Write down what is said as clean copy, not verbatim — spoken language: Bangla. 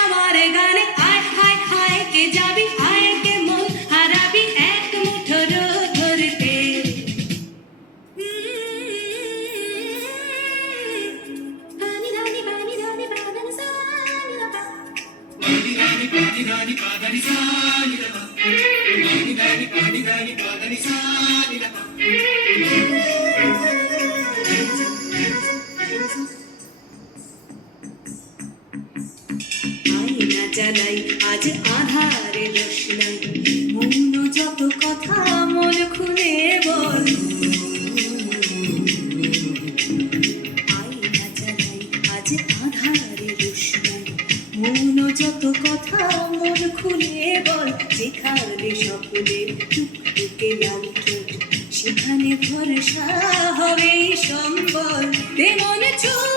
আমার গানে আয় হায় হায় কে যাবি আয় কে মন হারাবি এক মুঠো ধরতে পানি রানি বাদান সানি রাবা পানি রানি বাদানি সানি রাবা পানি রানি বাদানি সানি রাবা আয়না জ্বালাই আজ আধারে রোশনাই মৌন যত কথা মন খুলে বল আয়না জ্বালাই আজ আধারে রোশনাই মৌন যত কথা মন খুলে বল যেখানে সকলের টুকটুকে লাল ঠোঁট সেখানে ভরসা হবে সম্বল তেমন চোখ